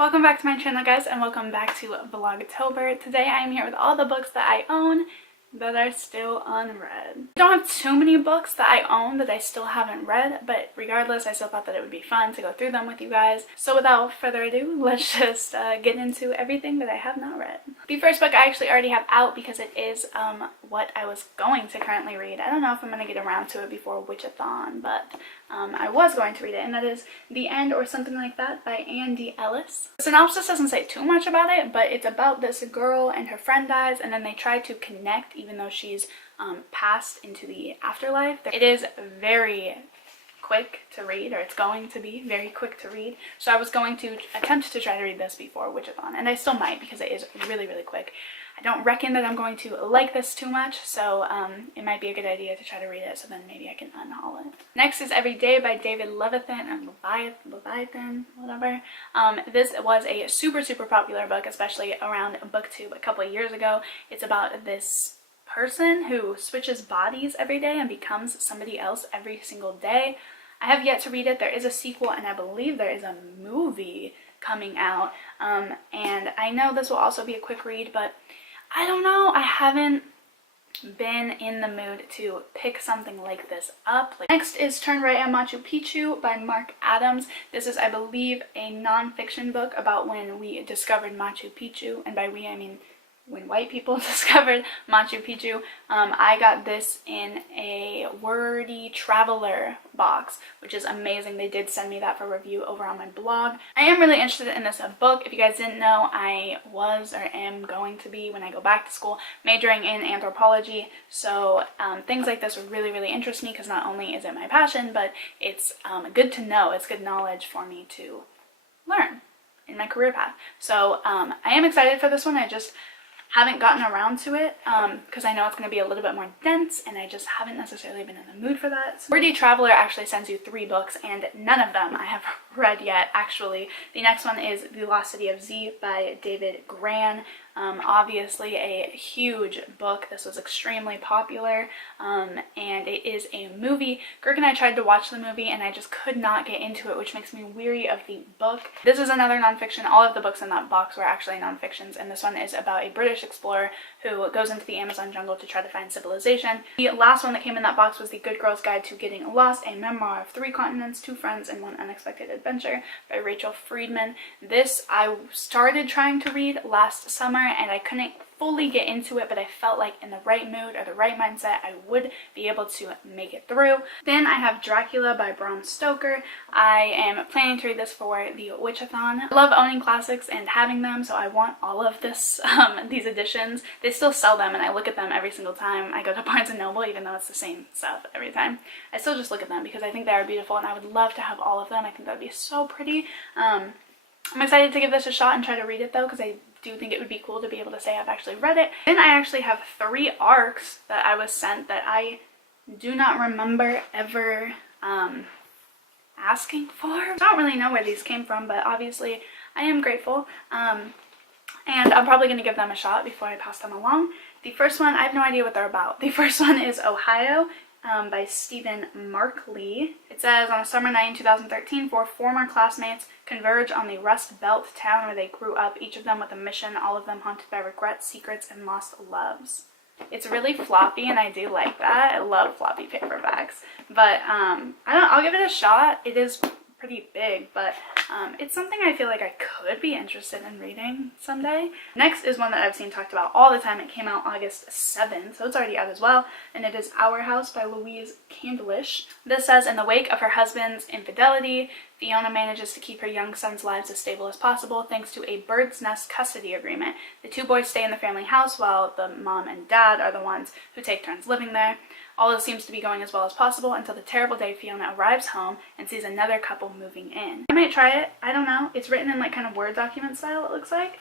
Welcome back to my channel, guys, and welcome back to Vlogtober. Today I am here with all the books that I own that are still unread. I don't have too many books that I own that I still haven't read, but regardless, I still thought that it would be fun to go through them with you guys. So without further ado, let's just get into everything that I have not read. The first book I actually already have out because it is what I was going to currently read. I don't know if I'm going to get around to it before Witchathon, but I was going to read it, and that is The End or Something Like That by Andy Ellis. The synopsis doesn't say too much about it, but it's about this girl and her friend dies, and then they try to connect even though she's passed into the afterlife. It is very quick to read, or it's going to be very quick to read, so I was going to attempt to try to read this before Witchathon, and I still might because it is really quick. I don't reckon that I'm going to like this too much, so it might be a good idea to try to read it, so then maybe I can unhaul it. Next is Every Day by David Leviathan, whatever. This was a super popular book, especially around booktube a couple of years ago. It's about this person who switches bodies every day and becomes somebody else every single day. I have yet to read it. There is a sequel, and I believe there is a movie coming out, and I know this will also be a quick read, but I don't know, I haven't been in the mood to pick something like this up. Next is Turn Right at Machu Picchu by Mark Adams. This is, I believe, a non-fiction book about when we discovered Machu Picchu, and by we I mean when white people discovered Machu Picchu. I got this in a Wordy Traveler box, which is amazing. They did send me that for review over on my blog. I am really interested in this book. If you guys didn't know, I was or am going to be, when I go back to school, majoring in anthropology. So things like this would really interest me because not only is it my passion, but it's good to know. It's good knowledge for me to learn in my career path. So I am excited for this one. I just haven't gotten around to it because I know it's going to be a little bit more dense, and I just haven't necessarily been in the mood for that. Wordy Traveler actually sends you 3 books, and none of them I have read yet, actually. The next one is Velocity of Z by David Gran. Obviously a huge book. This was extremely popular, and it is a movie. Greg and I tried to watch the movie, and I just could not get into it, which makes me weary of the book. This is another nonfiction. All of the books in that box were actually nonfictions, and this one is about a British explorer who goes into the Amazon jungle to try to find civilization. The last one that came in that box was The Good Girl's Guide to Getting Lost, a memoir of 3 continents, 2 friends, and 1 unexpected adventure by Rachel Friedman. This I started trying to read last summer, and I couldn't fully get into it, but I felt like in the right mood or the right mindset I would be able to make it through. Then I have Dracula by Bram Stoker. I am planning to read this for the Witchathon. I love owning classics and having them, so I want all of this these editions. They still sell them, and I look at them every single time I go to Barnes & Noble, even though it's the same stuff every time. I still just look at them because I think they are beautiful, and I would love to have all of them. I think that would be so pretty. I'm excited to give this a shot and try to read it though, because I do think it would be cool to be able to say I've actually read it. Then I actually have 3 ARCs that I was sent that I do not remember ever asking for. I don't really know where these came from, but obviously I am grateful, and I'm probably going to give them a shot before I pass them along. The first one, I have no idea what they're about. The first one is Ohio by Stephen Markley. It says, on a summer night in 2013, 4 former classmates converge on the Rust Belt town where they grew up, each of them with a mission, all of them haunted by regrets, secrets, and lost loves. It's really floppy, and I do like that. I love floppy paperbacks, but I'll give it a shot. It is pretty big, but it's something I feel like I could be interested in reading someday. Next is one that I've seen talked about all the time. It came out August 7th, so it's already out as well, and it is Our House by Louise Candlish. This says, in the wake of her husband's infidelity, Fiona manages to keep her young son's lives as stable as possible thanks to a bird's nest custody agreement. The 2 boys stay in the family house while the mom and dad are the ones who take turns living there. All seems to be going as well as possible until the terrible day Fiona arrives home and sees another couple moving in. I might try it. I don't know. It's written in like kind of Word document style, it looks like.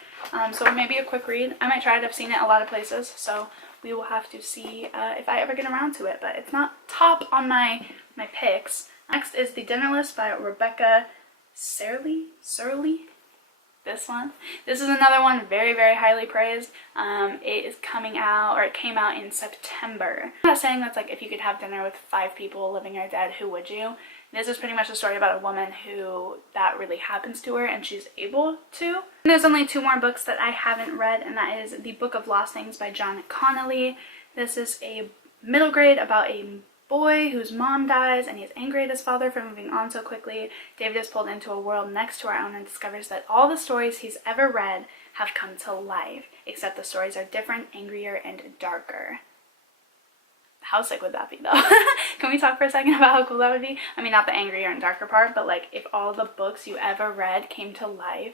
So maybe a quick read. I might try it. I've seen it a lot of places, so we will have to see if I ever get around to it, but it's not top on my picks. Next is The Dinner List by Rebecca Surley. This one. This is another one very highly praised. It is coming out, or it came out in September. I'm not saying that's like if you could have dinner with 5 people, living or dead, who would you? This is pretty much a story about a woman who that really happens to her and she's able to. And there's only 2 more books that I haven't read, and that is The Book of Lost Things by John Connolly. This is a middle grade about a boy whose mom dies and he's angry at his father for moving on so quickly. David is pulled into a world next to our own and discovers that all the stories he's ever read have come to life, except the stories are different, angrier, and darker. How sick would that be though? Can we talk for a second about how cool that would be? I mean, not the angrier and darker part, but like if all the books you ever read came to life.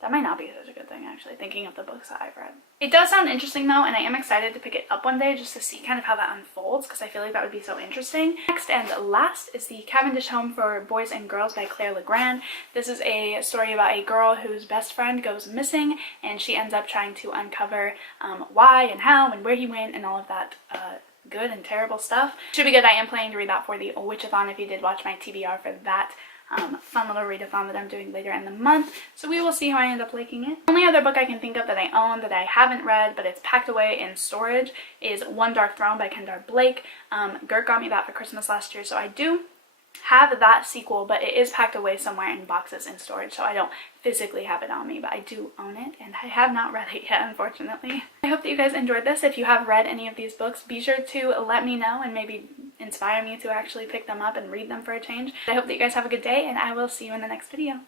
That might not be such a good thing, actually, thinking of the books that I've read. It does sound interesting though, and I am excited to pick it up one day just to see kind of how that unfolds, because I feel like that would be so interesting. Next and last is The Cavendish Home for Boys and Girls by Claire Legrand. This is a story about a girl whose best friend goes missing, and she ends up trying to uncover why and how and where he went and all of that good and terrible stuff. Should be good. I am planning to read that for the Witchathon if you did watch my TBR for that. Fun little readathon that I'm doing later in the month, so we will see how I end up liking it. The only other book I can think of that I own that I haven't read but it's packed away in storage is One Dark Throne by Kendar Blake. Gert got me that for Christmas last year, so I do have that sequel, but it is packed away somewhere in boxes in storage, so I don't physically have it on me, but I do own it, and I have not read it yet, unfortunately. I hope that you guys enjoyed this. If you have read any of these books, be sure to let me know and maybe inspire me to actually pick them up and read them for a change. I hope that you guys have a good day, and I will see you in the next video.